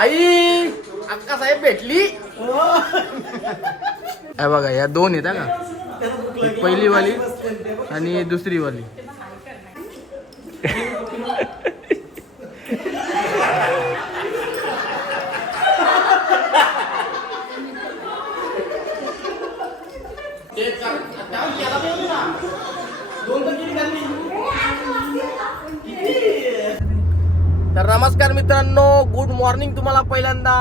आई अक्का साहेब भेटली. बघा या दोन आहेत का? पहिली वाली आणि दुसरी वाली तर नमस्कार मित्रांनो गुड मॉर्निंग तुम्हाला पहिल्यांदा.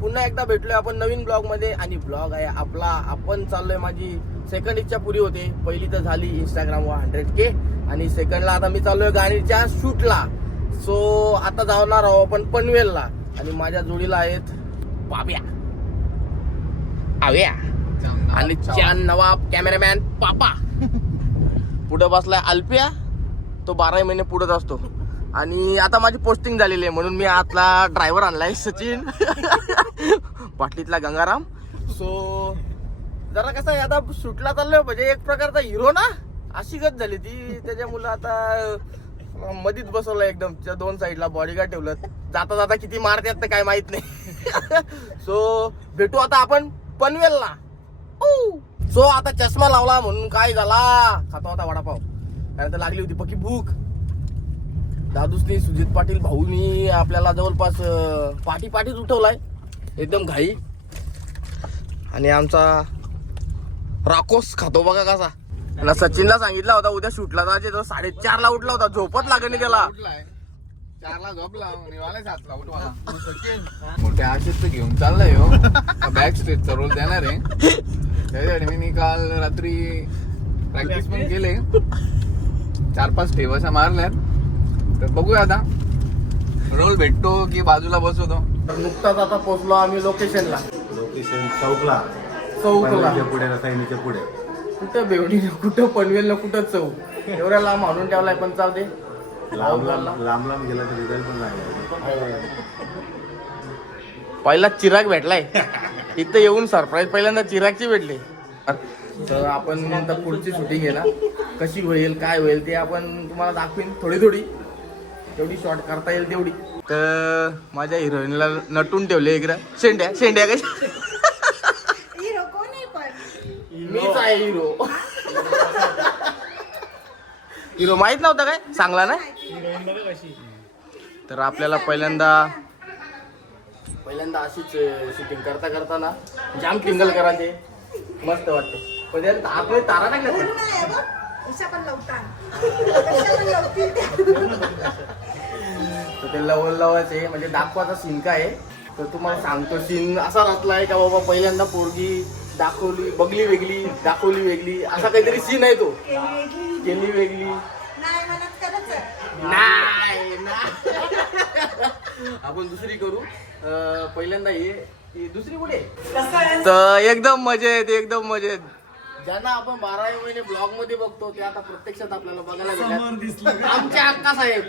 पुन्हा एकदा भेटलोय आपण नवीन ब्लॉगमध्ये आणि ब्लॉग आहे आपला. आपण चाललोय माझी सेकंड इच्छा पुरी होते. पहिली तर झाली इंस्टाग्राम वर हंड्रेड के आणि सेकंडला आता मी चाललोय गाडीच्या शूटला. सो आता जाणार आहोत आपण पनवेलला आणि माझ्या जोडीला आहेत बाब्या आव्या आणि चान नवाब कॅमेरामॅन पापा. पुढे बसलाय अल्पिया. तो बारा महिने पुढेच असतो. आणि आता माझी पोस्टिंग झालेली आहे म्हणून मी आतला ड्रायव्हर आणलाय सचिन. पाटलीतला गंगाराम. सो जरा कसं आहे आता सुटला चाललोय म्हणजे एक प्रकारचा हिरो ना अशी गत झाली ती. त्याच्या मुलं आता मधीच बसवलं एकदम. त्या दोन साईडला बॉडीगार्ड ठेवलं. जाता जाता किती मारतात ते काय माहीत नाही. सो भेटू आता आपण पनवेलला. सो आता चष्मा लावला म्हणून काय झाला? खातो आता वडापाव. कारण तर लागली होती पक्की भूक. दादूसनी सुजित पाटील भाऊनी आपल्याला जवळपास पाठी पाठीच उठवलाय. एकदम घाई. आणि आमचा राकोस खातो बघा कसा. ना सचिनला सांगितला होता उद्या शूटला जायचे तो साडेचार ला उठला होता. झोपत लागणी त्याला. उठलाय. चारला झोपला सातला उठवाला मोठ्या आशेच घेऊन चाललाय हो. बॅक स्टेजचा रोल देणार आहे. त्याच्यासाठी मी काल रात्री प्रॅक्टिस पण केले. चार पाच ठेव अशा मारल्यात. तर बघूया आता. रोल भेटतो की बाजूला बसवतो? तर नुकताच आता पोहोचलो आम्ही लोकेशनला. लोकेशन चौकला. चौकला. पुढे रसायनीच्या पुढे. कुठं बेवडी कुठं पनवेल ना कुठं चौ एवढ्या लांब आणून ठेवलाय पण चालते लांब लांब लांब लांब. गेला तर रिझल्ट पण नाही पहिला चिराग भेटलाय. इथं येऊन सरप्राईज पहिल्यांदा चिरागची भेटली. तर आपण आता पुढची शूटिंग आहे ना. कशी होईल काय होईल ते आपण तुम्हाला दाखवीन थोडी थोडी. जेवढी शॉर्ट करता येईल तेवढी. तर माझ्या हिरोईनला नटून ठेवले इकडं शेंड्या शेंड्या कशा? हिरो कोण आहे पण? मीच आहे हिरो. हिरो माहीत नव्हता काय? सांगला ना? तर आपल्याला पहिल्यांदा पहिल्यांदा अशीच शूटिंग करता करता ना जाम टिंगल करायचे. मस्त वाटते. पण त्यात आतमध्ये तारा टाकल्या बघ. उषा पण लवतात. उषा पण लवतील? तर ते लवल लवायचे म्हणजे दाखवाचा सीन काय आहे. तर तुम्हाला सांगतो सीन असा रचला आहे का बाबा पहिल्यांदा पोरगी दाखवली बघली वेगळी दाखवली वेगळी असा काहीतरी सीन आहे तो. वेगळी. गेली वेगळी नाही आहे. आपण दुसरी करू. अं, पहिल्यांदा ये. ही दुसरी कुठे तर एकदम मजेत एकदम मजेत. ज्यांना आपण बारावी महिने ब्लॉगमध्ये बघतो ते आता प्रत्यक्षात आपल्याला बघायला भेटतात आमचे अक्का साहेब.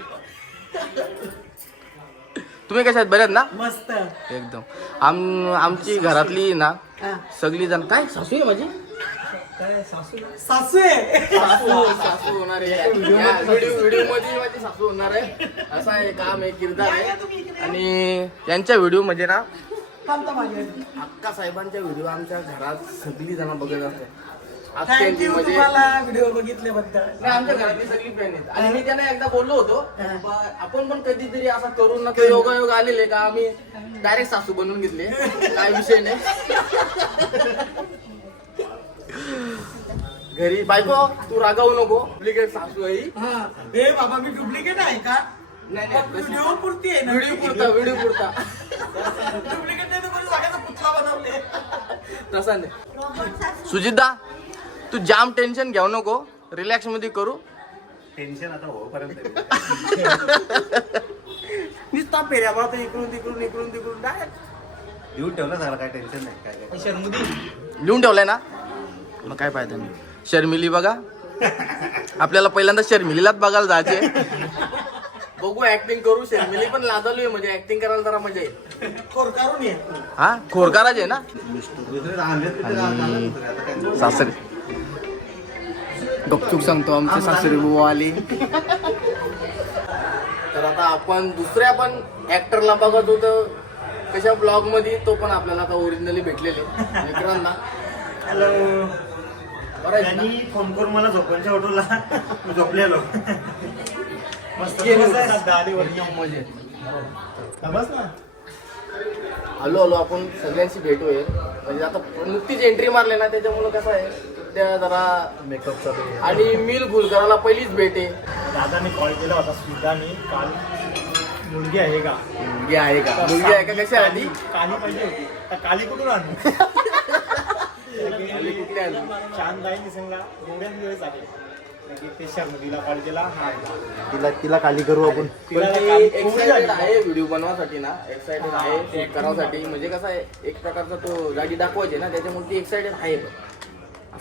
तुम्ही कशा आहेत? बऱ्यात ना? मस्त. एकदम. आम आमची घरातली ना सगळी जण काय? सासू आहे माझी? सासू आहे. सासू सासू होणार आहे. व्हिडिओमध्ये माझी सासू होणार आहे. असं आहे काम आहे किरदार आहे. आणि यांच्या व्हिडिओमध्ये ना अक्का साहेबांच्या व्हिडिओ आमच्या घरात सगळी जण बघत असतात. थँक्यू तुम्हाला व्हिडिओ बघितल्याबद्दल. नाही, आमच्या घरातली सगळी फ्रेंड आहेत. आणि मी त्यांना एकदा बोललो होतो आपण पण कधीतरी असा करून ना ते योगायोग आलेले का? आम्ही डायरेक्ट सासू बनवून घेतले. काय विषय नाही. घरी बायको तू रागावू नको. डुप्लिकेट सासू आहे ही. हा. हे बाबा मी डुप्लिकेट आहे का? नाही व्हिडिओ पुरती आहे ना. व्हिडिओ पुरता व्हिडिओ पुरता. डुप्लिकेट नाही तर कोणी सगळ्याचा पुतळा बनवले. तसा नाही. सुजितदा तू जाम टेन्शन घेऊ नको रिलॅक्समध्ये करू टेन्शन आता होईपर्यंत नुसता फेऱ्या मारतो इकडून तिकडून इकडून तिकडून काय येऊन ठेवलं सगळं काय टेन्शन नाही काय काय लिहून ठेवलंय ना मग काय फायदा नाही शर्मिली बघा आपल्याला पहिल्यांदा शर्मिलीलाच बघायला जायचे बघू ऍक्टिंग करू शर्मिली पण लाजवली म्हणजे ऍक्टिंग करायला जरा मजा येईल कोरकारून ये हा खोरकाराच आहे ना सासरे गपचूक सांगतो आमचे सासरे बुवा आली तर आता आपण दुसऱ्या पण ऍक्टरला बघत होतो. कशा ब्लॉगमध्ये तो पण आपल्याला आता ओरिजिनली भेटलेले. विक्रांतला हॅलो? त्यांनी फोन करून मला झोपायच्या ऑटोला झोपलेलो. मस्त हा, बस ना. हळू हळू आपण सगळ्यांची भेट होईल म्हणजे आता नुकतीच एंट्री मारले ना त्याच्यामुळे कसं आहे? त्या जरा मेकअप चालू. आणि मिल गुलकराला पहिलीच भेट आहे. दादाने कॉल केला होता सुद्धाने काल मुलगी आहे का? मुलगी आहे का? मुलगी आहे का? कशी आली? काली पाहिजे होती. तर काली कुठून आणू? कुठली छान जाईल सांगला एवढ्याच दिवस आले लगेच ते शर्मतीला कॉल केला. हा. तिला तिला खाली करू आपण. पण ती एक्साइटेड आहे व्हिडिओ बनवासाठी ना. एक्साइटेड आहे शूट करासाठी म्हणजे कसं आहे एक प्रकारचा तो गाडी दाखवायची ना त्याच्यामुळे ती एक्साइटेड आहे. पण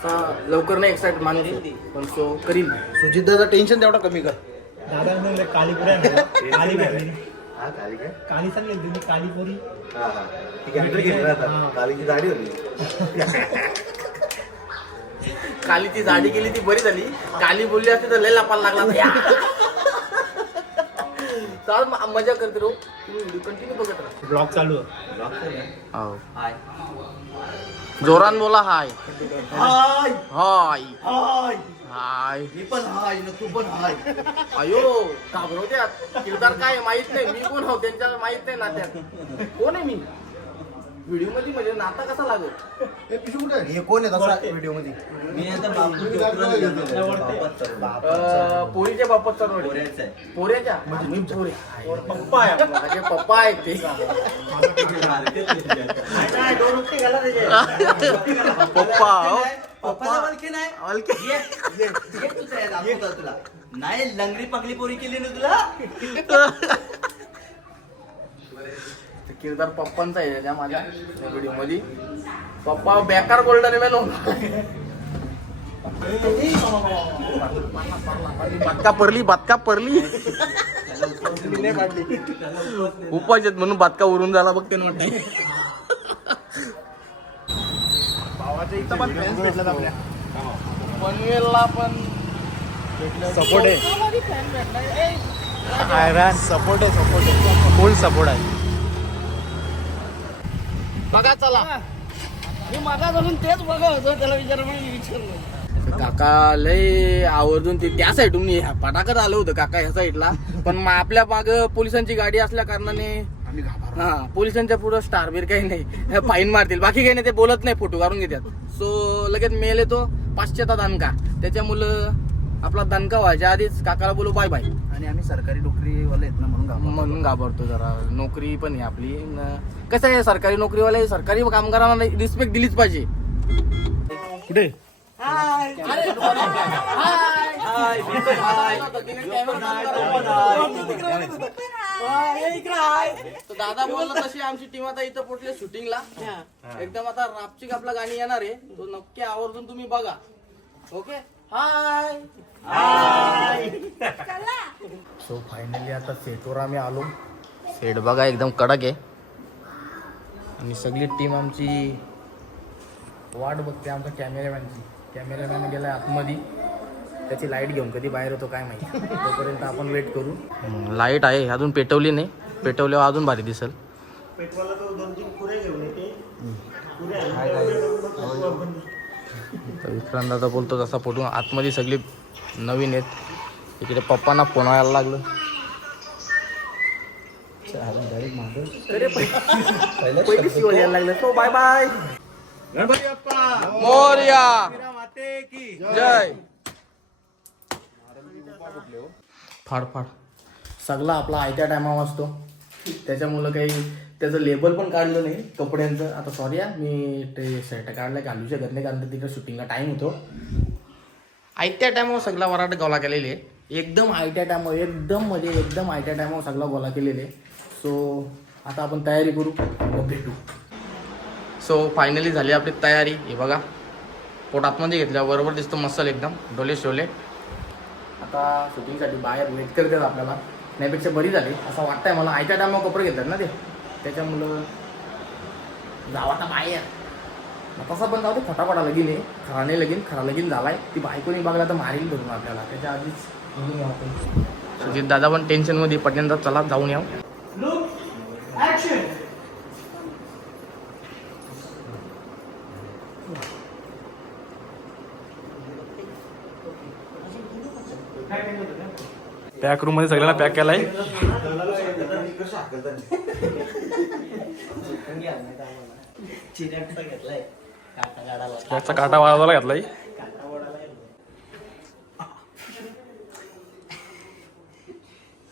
लवकर नाही एक्साइट मानते पण सो करील सुजित दादा टेन्शन तेवढा कमी कर. दादा म्हणले काली पुऱ्या काली हा काय? काली सांगेल तुम्ही काली पोरी हा हा. ती कॅमेरा घेतला आता. कालीची दाढी होती. काली ती झाडी केली ती बरी झाली. काली बोलली असते तर लय लापाला लागला चाल मजा करते रो तुम्ही कंटिन्यू बघत राहा. ब्लॉग चालू जोरान बोला हाय. हाय. हाय. हाय. हाय. मी पण हाय ना तू पण हाय. अयो घाबरवत्यात. किरदार काय माहीत नाही. मी कोण आहो? त्यांच्या माहीत नाही नात्यात कोण आहे मी? व्हिडिओमध्ये म्हणजे नाता कसा लागत हे कोण आहे तसा व्हिडिओमध्ये मी अं, पोरीच्या बापत चरवडे पोऱ्याच्या? म्हणजे मी पोरे. पप्पा आहे. माझे पप्पा आहेत ते. नाही, दोन रुपये घाला त्याचे. पप्पा हो. पप्पाला ओळखी नाही. अलके. ये, ये, ये तुझं आहे, दाखवतो तुला. नाही लंगडी पगली पोरी केली ना तुला? ते किरदार पप्पांचा आहे त्या माझ्या व्हिडिओमध्ये पप्पा बेकार गोल्डन मॅन बातका परली बातका परली. उपास आहेत म्हणून बातका उरून झाला बघ ते आपल्या. पनवेलला पण. सपोर्ट आहे. सपोर्ट आहे सपोर्ट आहे. फुल सपोर्ट आहे. बघा चला. मी मागा घालून तेच बघा होतो त्याला विचार विचारलं. काका लय आवर्जून ते त्या साईडून ह्या पटाकत आलं होतं काका ह्या साईडला पण मग आपल्या माग पोलिसांची गाडी असल्या कारणाने हा पोलिसांच्या पुढं स्टार बीर काही नाही. फाईन मारतील. बाकी काही नाही ते बोलत नाही फोटो काढून घेतात सो लगेच मेल येतो. पाचशेचा दणका त्याच्यामुळं आपला दणका व्हायच्या आधीच काकाला बोलू बाय बाय आणि आम्ही सरकारी नोकरीवाले आहेत ना म्हणून घाबरतो. म्हणून घाबरतो जरा नोकरी पण आहे आपली न- कसं आहे सरकारी नोकरीवाले सरकारी कामगारांना रिस्पेक्ट दिलीच पाहिजे कुठे तर दादा बोलला तशी आमची टीम आता इथं पोटले शूटिंगला एकदम आता रापचिक आपला गाणी येणार आहे तो नक्की आवर्जून तुम्ही बघा ओके हाय. सो फायनली आता सेटवर आम्ही आलो. सेट बघा एकदम कडक आहे. आणि सगळी टीम आमची वाट बघते आमच्या कॅमेरामॅनची कॅमेरामॅन गेलाय आतमध्ये. त्याची लाइट घेऊन कधी बाहेर होतो काय माहिती. तोपर्यंत आपण वेट करू. लाइट आहे अजून पेटवली नाही. पेटवल्यावर अजून भारी दिसल. पेटवाला तो दोन तीन पुरे घेऊन येते. पुरे तर विक्रांत दादा बोलतो तसा फोटो आतमध्ये सगळी नवीन आहेत. इकडे पप्पांना फोन व्हायला लागलं. Bye bye Morya. जय. फाड फाड. सगळा आपला आयत्या टायमा वाचतो त्याच्यामुळं काही त्याचं लेबल पण काढलं नाही. कपड्यांचं आता सॉरी या मी ते शर्ट काढलं घालू शकत नाही कारण तिकडे शूटिंगला टाईम होतो. आयत्या टायमावर सगळा वराट गोला केलेले. एकदम आयत्या टायमावर एकदम म्हणजे एकदम आयत्या टायमावर सगळा गोला केलेले. सो आता आपण तयारी करू. मग भेटू सो फायनली झाली आपली तयारी. हे बघा. पोट आतमध्ये घेतल्या बरोबर दिसतो मसल एकदम. डोले शोले. आता शूटिंगसाठी बाहेर वेट करतात आपल्याला. नाहीपेक्षा बरी झाली. असं वाटतंय मला. आयत्या टायमावर कपडे घेतात ना ते. त्याच्यामुळं जाव आता बाहेर तसा पण जाऊ ते फटाफटा लगीन आहे खरा नाही लगीन खरा लगीन झालाय. ती बायकोनी बघला तर मारील धरून आपल्याला. त्याच्या आधीच आपण. सुजित दादा पण टेन्शनमध्ये पटण्यांदा चला जाऊन याव पॅक रूममध्ये सगळ्यांना पॅक केलाय. चिऱ्याचा घेतलाय काटा काढायला त्याचा काटा वाळवायला घातलाय काटा ओढायला गेलो.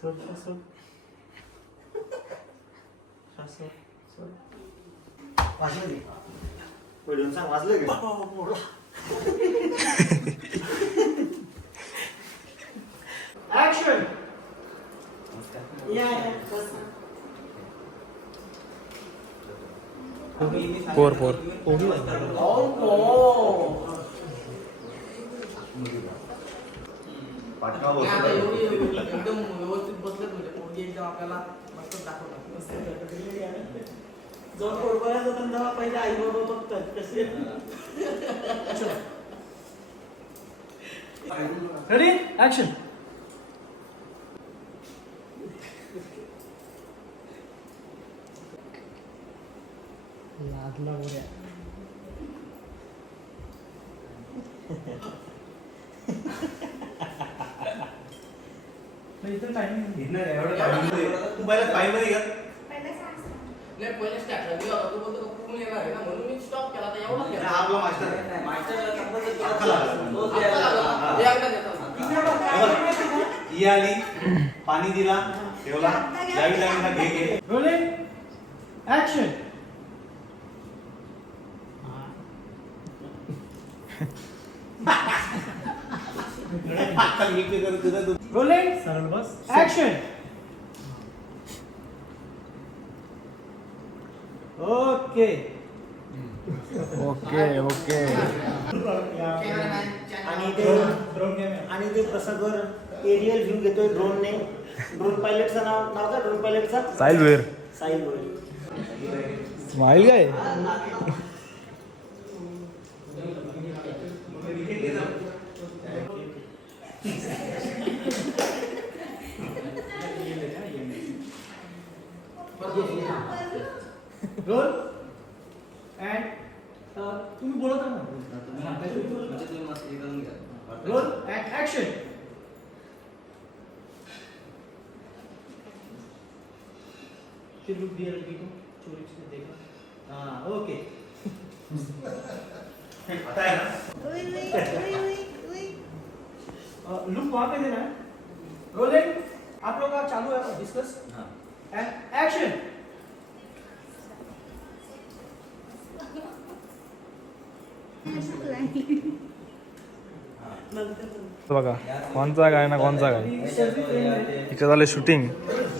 सोड, सोड, सोड. सोड, सोड, सोड. वाजलं की? वडील सांग वाजलं की? Action! या, या, बस. Four four. बसलो. एकदम व्यवस्थित बसलेत म्हणजे पोरगी एकदम आपल्याला मस्त दाखवतात. पहिले आई बाबा बघतात कसे. रेडी ऍक्शन लागला बोऱ्या इथं टायमिंग इथनं एवढं timing मध्ये. तू पहिला time मध्ये घ्या. पहिलं सांग सांग. नाही पहिले स्टार्ट मी होता तू बोलतो का पूर्ण येणार आहे ना म्हणून मी स्टॉप केला तर केला. हा आपला master आहे. ही. आली. पाणी दिला. ठेवला. लाइट लागला घे घे. ऍक्शन तू. रोलिंग सरळ बस. ऍक्शन ओके ओके ओके आणि ते आणि ते प्रसादवर एरियल व्ह्यू घेतोय ड्रोनने ड्रोन पायलटचं नाव नाव का ड्रोन पायलटचा साहिल वेर साहिल गोयल स्माईल काय रोल अँड तुम्ही बोलत राहा रोल अँड ऍक्शन फिर लुक दिया लड़की को चोरी से देखा. हाँ ओके आता ना? लुक वहाँ पे देना है। रोलिंग आप लोग का चालू है डिस्कस एंड एक्शन बघा कोणचा गाय ना कोणचा गाय इकडे झालं शूटिंग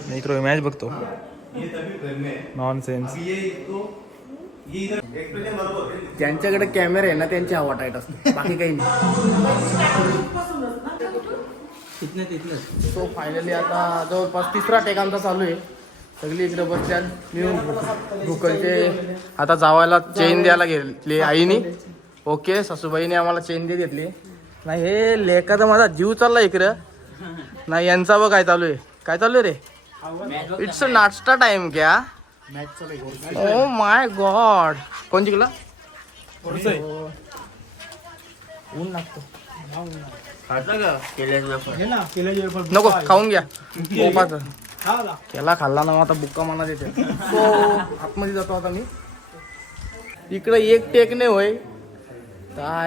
मी इकडे मॅच बघतो ये तभी frame में. नॉन सेन्स अभी ये तो ये इधर expression बरोबर है. ज्यांच्याकडे कॅमेरा आहे ना त्यांची हवा टाईट असते. बाकी काही नाही. सो फायनली आता जवळपास तिसरा टेक आमचा चालू आहे. सगळी इकडे बसल्यात मी भूकलचे आता जावायला चेन द्यायला घेतली आईनी. ओके सासूबाईने आम्हाला चेन दे घेतली. नाही हे लेखाचा माझा जीव चालला इकडं. नाही यांचा बघ काय चालू आहे. काय चालू आहे रे? इट्स अ नाश्ता टाइम क्या? ओ माय गॉड कोण जिंकला ऊन लागतो. नको खाऊन घ्या. पोपाचं खाला केला खाल्ला ना आता बुक्का मना देते सो आतमध्ये जातो आता मी. इकडे एक टेक नाही होय.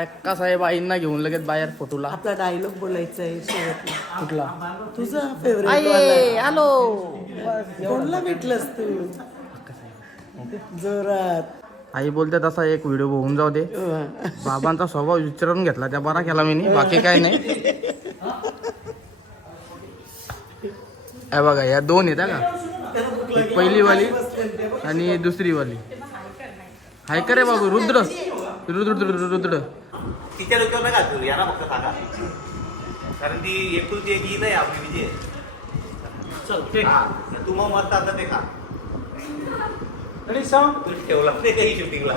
एक्का साहेब आईंना घेऊन लगेच बाहेर फोटोला. आपला डायलॉग बोलायचा आहे कुठला? तुझा फेवरेट आये हॅलो कोणला भेटलंस तू? जोरात. आई बोलते तसा एक व्हिडिओ होऊन जाऊ दे. बाबांचा स्वभाव विचारून घेतला त्या बरा केला मी बाकी काय नाही. बघा या दोन आहेत हा का? एक पहिली वाली आणि दुसरी वाली हाय का रे बाबू रुद्र. रुद्र रुद्र रुद्र तिच्या डोक्यावर नका तू यांना फक्त सांगा. कारण ती एकुलती एक गीत आहे आपली विजय. हा. तू मग मस्त आता ते खा. सॉन्ग तू ठेवला. नाही काही शूटिंगला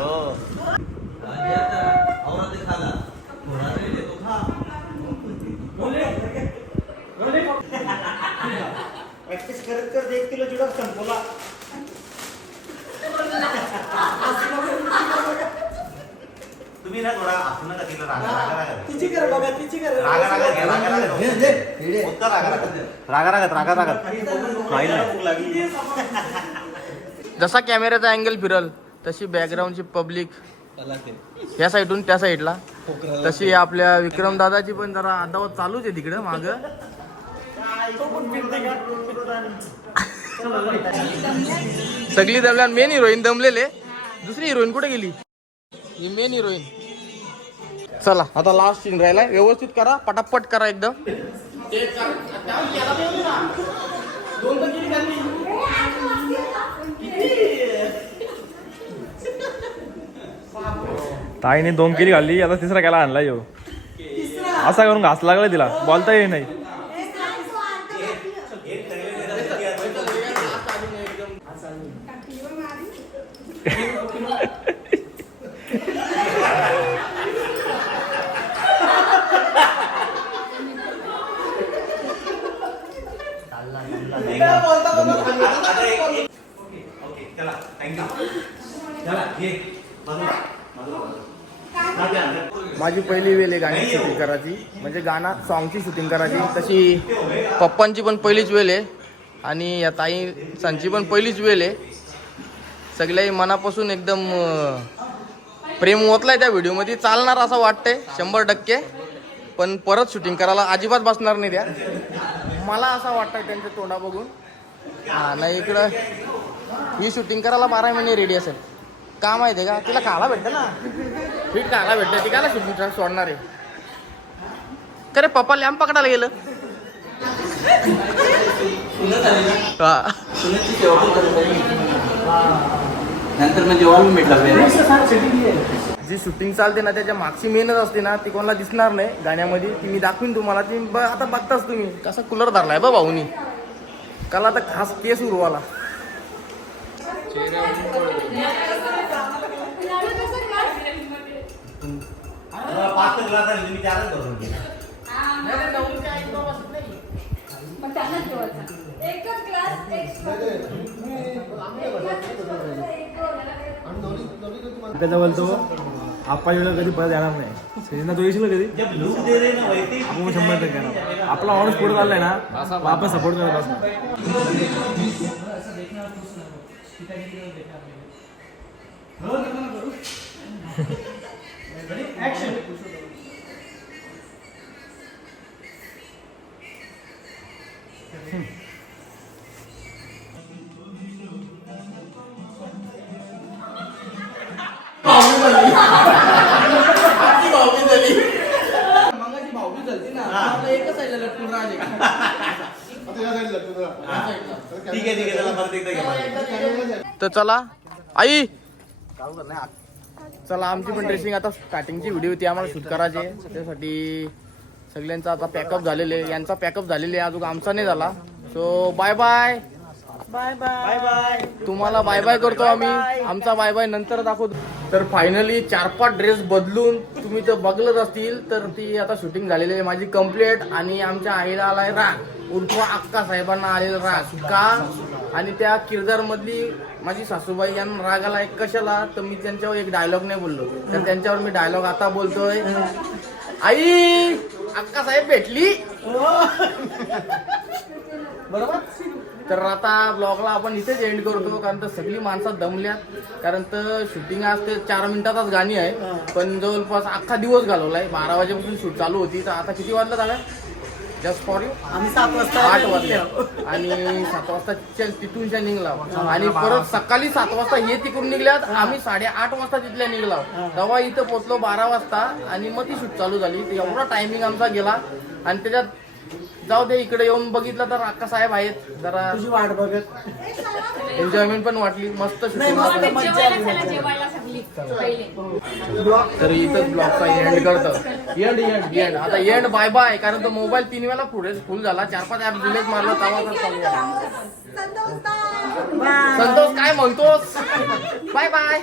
प्रॅक्टिस करत करत एक किलो चिडक संपवला. तुम्ही ना थोडा तिला रागा रागा रागा तिची कर बघा तिची कर रागा रागा घ्या रागा रागा होतं रागा रागा रागा रागा रागा राहील नाही जसा कॅमेऱ्याचा अँगल फिरल तशी बॅकग्राऊंडची पब्लिक या साईडून त्या साईडला तशी आपल्या विक्रम दादाची पण जरा अदावत चालूच आहे तिकडं माग. सगळी दरम्यान मेन हिरोईन दमलेले. दुसरी हिरोईन कुठे गेली? ही मेन हिरोईन चला आता लास्ट सीन राहिलाय. व्यवस्थित करा पटापट करा एकदम. ताईने दोन केली घालली आता तिसरा केला आणला यो. असा करून घास लागला तिला. बोलता येईल नाही आता एक- एक- ओके चला थँक्यू चला ये बाजूला बाजूला माझी पहिली वेळ आहे गाण्याची शूटिंग करायची. म्हणजे गाणं सॉंगची शूटिंग करायची. तशी पप्पांची पण पहिलीच वेळ आहे. आणि या ताईंची पण पहिलीच वेळ आहे. सगळ्याही मनापासून एकदम प्रेम ओतलाय त्या व्हिडिओमध्ये. चालणार असं वाटतंय शंभर टक्के. पण परत शूटिंग करायला अजिबात बसणार नाही त्या. मला असं वाटतंय त्यांच्या तोंडा बघून. हा नाही इकडं ही शूटिंग करायला बारा महिने रेडी असेल. का माहिती आहे का? तिला खायला भेटतं ना. फिट खायला भेटतं ती कायला शूटिंग सोडणार आहे. का रे पप्पा लॅम्प पकडायला गेलं. हा. नंतर म्हणजे भेटला जी शूटिंग चालते ना त्याच्या मागची मेहनत असते ना ती कोणाला दिसणार नाही गाण्यामध्ये. ती मी दाखवीन तुम्हाला ती ब- आता बघताच तुम्ही. कसा कूलर धरलाय बा भाऊनी. काल आता खास केस उरवाला. पाच ग्लास आणि तुम्ही चारच भरून घ्या. मग एकच बोलतो आपा एवढं कधी परत येणार नाही. तो येशील कधी? जब लूक दे रहे ना वैसे आपण शंभर टक्के येणार. आपला माणूस पुढे चाललाय ना आपण सपोर्ट करत असणार ठीक आहे ठीक आहे चला परत एकदा घ्या तर चला. आई! चला आमची पण ड्रेसिंग आता स्टार्टिंगची व्हिडिओ होती आम्हाला शूट करायचे. त्यासाठी सगळ्यांचा आता पॅकअप झालेले यांचा पॅकअप झालेले अजून आमचा नाही झाला. So bye bye bye bye bye तुम्हाला बाय बाय करतो आम्ही. आमचा बाय बाय नंतर दाखवतो. तर फायनली चार पाच ड्रेस बदलून तुम्ही तर बघलत असतील तर ती आता शूटिंग झालेली आहे माझी कंप्लीट आणि आमच्या आईला आलाय राग उर्फ अक्का साहेबांना आलेला राग का आणि त्या किरदार मधली माझी सासूबाई यांना राग आलाय कशाला? तर मी त्यांच्यावर एक डायलॉग नाही बोललो. तर त्यांच्यावर मी डायलॉग आता बोलतोय. आई अक्का साहेब भेटली. बरोबर? तर आता ब्लॉगला आपण इथेच एंड करतो कारण तर सगळी माणसं दमल्यात. कारण तर शूटिंग आज ते चार मिनिटातच गाणी आहे. पण जवळपास अख्खा दिवस घालवलाय. बारा वाजेपासून शूट चालू होती. तर आता किती वाजलं झालं जस्ट फॉर यू आम्ही सात वाजता आठ वाजले. आणि सात वाजता चे- तिथूनच्या निघला. आणि परत सकाळी सात वाजता हे तिकडून निघल्यात. आम्ही साडेआठ वाजता तिथल्या निघला. तेव्हा इथं पोहोचलो बारा वाजता आणि मग ती शूट चालू झाली. एवढा टायमिंग आमचा गेला. आणि त्याच्यात जाऊ दे इकडे येऊन बघितलं तर अक्का साहेब आहेत. जरा तुझी वाट बघत. एन्जॉयमेंट पण वाटली मस्त नाही shooting. मस्त झालं. तर इथंच ब्लॉगचा एंड करतं. एंड एंड एंड आता एंड बाय बाय कारण तो मोबाईल तीन वेळा पुढे फुल झाला. चार पाच ऍप डिलेट मारला तेव्हा तर चालू झाला. संतोष संतोष काय म्हणतोस? Bye bye